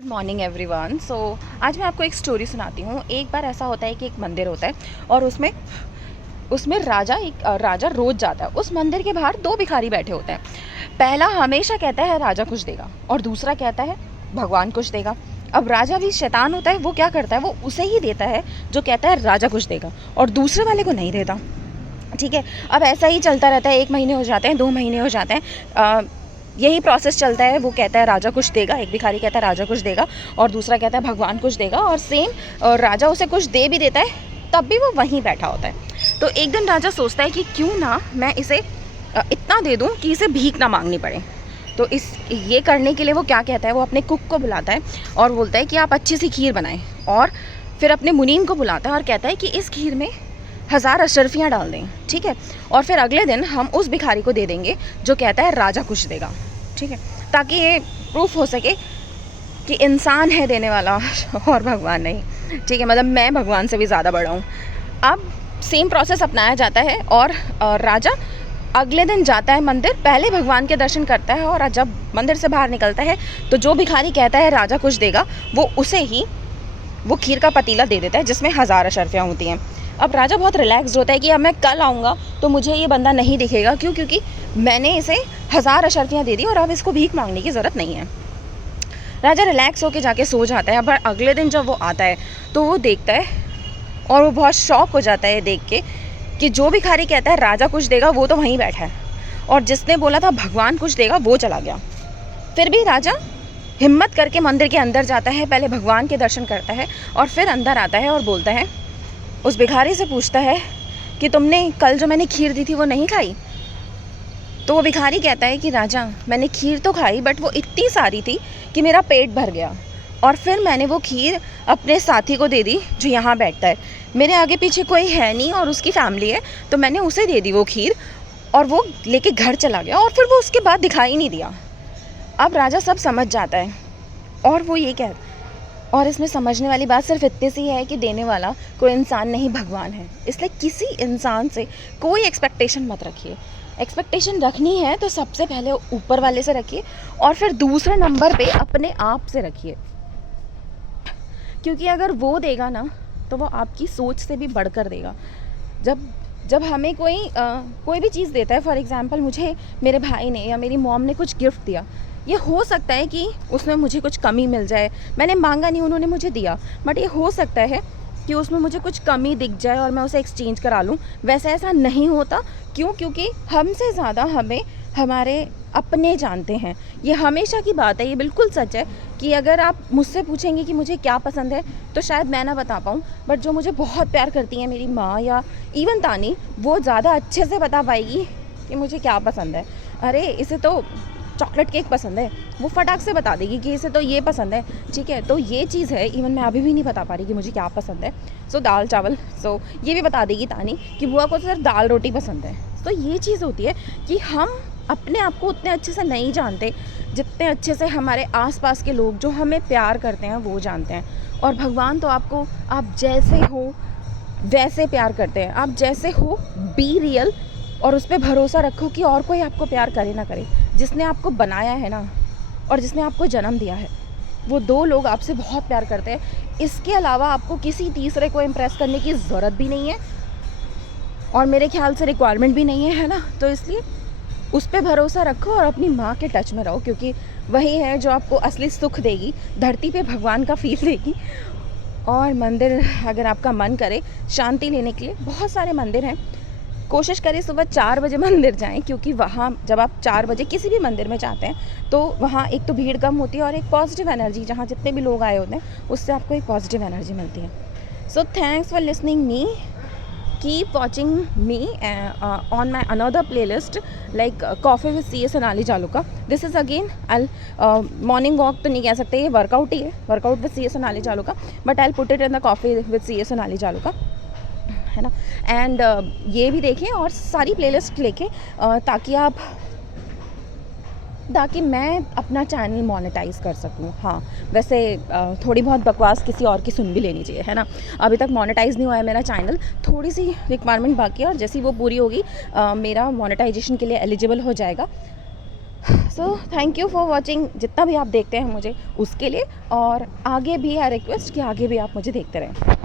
Good morning everyone. सो आज मैं आपको एक स्टोरी सुनाती हूँ। एक बार ऐसा होता है कि एक मंदिर होता है और उसमें उसमें राजा रोज जाता है। उस मंदिर के बाहर दो भिखारी बैठे होते हैं। पहला हमेशा कहता है राजा कुछ देगा और दूसरा कहता है भगवान कुछ देगा। अब राजा भी शैतान होता है, वो क्या करता है, वो उसे ही देता है जो कहता है राजा कुछ देगा और दूसरे वाले को नहीं देता। ठीक है, अब ऐसा ही चलता रहता है। 1 महीने हो जाते हैं, 2 महीने हो जाते हैं, यही प्रोसेस चलता है। वो कहता है राजा कुछ देगा, एक भिखारी कहता है राजा कुछ देगा और दूसरा कहता है भगवान कुछ देगा, और सेम राजा उसे कुछ दे भी देता है, तब भी वो वहीं बैठा होता है। तो एक दिन राजा सोचता है कि क्यों ना मैं इसे इतना दे दूं कि इसे भीख ना मांगनी पड़े। तो ये करने के लिए वो क्या कहता है, वो अपने कुक को बुलाता है और बोलता है कि आप अच्छी सी खीर बनाएं, और फिर अपने मुनीम को बुलाता है और कहता है कि इस खीर में 1000 अशरफियाँ डाल दें। ठीक है, और फिर अगले दिन हम उस भिखारी को दे देंगे जो कहता है राजा कुछ देगा। ठीक है, ताकि ये प्रूफ हो सके कि इंसान है देने वाला और भगवान नहीं। ठीक है, मतलब मैं भगवान से भी ज़्यादा बड़ा हूँ। अब सेम प्रोसेस अपनाया जाता है और राजा अगले दिन जाता है मंदिर, पहले भगवान के दर्शन करता है, और जब मंदिर से बाहर निकलता है तो जो भिखारी कहता है राजा कुछ देगा वो उसे ही वो खीर का पतीला दे देता है जिसमें 1000 अशरफियाँ होती हैं। अब राजा बहुत रिलैक्स्ड होता है कि अब मैं कल आऊँगा तो मुझे ये बंदा नहीं दिखेगा, क्यों, क्योंकि मैंने इसे 1000 अशरफियाँ दे दी और अब इसको भीख मांगने की ज़रूरत नहीं है। राजा रिलैक्स होकर जाके सो जाता है। पर अगले दिन जब वो आता है तो वो देखता है और वो बहुत शॉक हो जाता है देख के कि जो भिखारी कहता है राजा कुछ देगा वो तो वहीं बैठा है, और जिसने बोला था भगवान कुछ देगा वो चला गया। फिर भी राजा हिम्मत करके मंदिर के अंदर जाता है, पहले भगवान के दर्शन करता है और फिर अंदर आता है और बोलता है, उस भिखारी से पूछता है कि तुमने कल जो मैंने खीर दी थी वो नहीं खाई? तो वो भिखारी कहता है कि राजा मैंने खीर तो खाई, बट वो इतनी सारी थी कि मेरा पेट भर गया, और फिर मैंने वो खीर अपने साथी को दे दी जो यहाँ बैठता है। मेरे आगे पीछे कोई है नहीं और उसकी फैमिली है, तो मैंने उसे दे दी वो खीर और वो लेके घर चला गया, और फिर वो उसके बाद दिखाई नहीं दिया। अब राजा सब समझ जाता है और वो ये और इसमें समझने वाली बात सिर्फ इतनी सी है कि देने वाला कोई इंसान नहीं, भगवान है। इसलिए किसी इंसान से कोई एक्सपेक्टेशन मत रखिए। एक्सपेक्टेशन रखनी है तो सबसे पहले ऊपर वाले से रखिए और फिर दूसरे नंबर पे अपने आप से रखिए, क्योंकि अगर वो देगा ना तो वो आपकी सोच से भी बढ़कर देगा। जब हमें कोई भी चीज़ देता है, फॉर एग्जांपल मुझे मेरे भाई ने या मेरी मॉम ने कुछ गिफ्ट दिया, ये हो सकता है कि उसमें मुझे कुछ कमी मिल जाए, मैंने मांगा नहीं, उन्होंने मुझे दिया, बट ये हो सकता है कि उसमें मुझे कुछ कमी दिख जाए और मैं उसे एक्सचेंज करा लूँ। वैसे ऐसा नहीं होता। क्यों? क्योंकि हमसे ज़्यादा हमें हमारे अपने जानते हैं। ये हमेशा की बात है, ये बिल्कुल सच है कि अगर आप मुझसे पूछेंगे कि मुझे क्या पसंद है तो शायद मैं ना बता पाऊँ, बट जो मुझे बहुत प्यार करती हैं मेरी माँ या इवन तानी, वो ज़्यादा अच्छे से बता पाएगी कि मुझे क्या पसंद है। अरे इसे तो चॉकलेट केक पसंद है, वो फटाक से बता देगी कि इसे तो ये पसंद है। ठीक है, तो ये चीज़ है, इवन मैं अभी भी नहीं बता पा रही कि मुझे क्या पसंद है। सो दाल चावल, सो ये भी बता देगी तानी कि बुआ को तो सिर्फ दाल रोटी पसंद है। तो ये चीज़ होती है कि हम अपने आप को उतने अच्छे से नहीं जानते जितने अच्छे से हमारे आसपास के लोग जो हमें प्यार करते हैं वो जानते हैं। और भगवान तो आपको आप जैसे हो वैसे प्यार करते हैं। आप जैसे हो बी रियल, और उस पर भरोसा रखो कि और कोई आपको प्यार करे ना करे। जिसने आपको बनाया है ना और जिसने आपको जन्म दिया है, वो 2 लोग आपसे बहुत प्यार करते हैं। इसके अलावा आपको किसी तीसरे को इम्प्रेस करने की ज़रूरत भी नहीं है और मेरे ख्याल से रिक्वायरमेंट भी नहीं है ना। तो इसलिए उस पर भरोसा रखो और अपनी माँ के टच में रहो, क्योंकि वही है जो आपको असली सुख देगी, धरती पे भगवान का फील देगी। और मंदिर अगर आपका मन करे शांति लेने के लिए, बहुत सारे मंदिर हैं। कोशिश करें सुबह 4 बजे मंदिर जाएं, क्योंकि वहाँ जब आप 4 बजे किसी भी मंदिर में जाते हैं तो वहाँ एक तो भीड़ कम होती है और एक पॉजिटिव एनर्जी, जहाँ जितने भी लोग आए होते हैं उससे आपको एक पॉजिटिव एनर्जी मिलती है। So thanks for listening me, keep watching me on my another playlist like coffee with CS Sonali Jaluka. This is again morning walk तो नहीं कह सकते, ये वर्कआउट ही है, workout with CS Sonali Jaluka, but I'll put it in the coffee with CS Sonali Jaluka, है ना। And ये भी देखें और सारी प्लेलिस्ट लेके ताकि मैं अपना चैनल मोनेटाइज कर सकूं। हाँ, वैसे थोड़ी बहुत बकवास किसी और की सुन भी लेनी चाहिए, है ना। अभी तक मोनेटाइज नहीं हुआ है मेरा चैनल, थोड़ी सी रिक्वायरमेंट बाकी है और जैसी वो पूरी होगी मेरा मोनेटाइजेशन के लिए एलिजिबल हो जाएगा। So thank you for watching, जितना भी आप देखते हैं मुझे उसके लिए, और आगे भी आई रिक्वेस्ट कि आगे भी आप मुझे देखते रहें।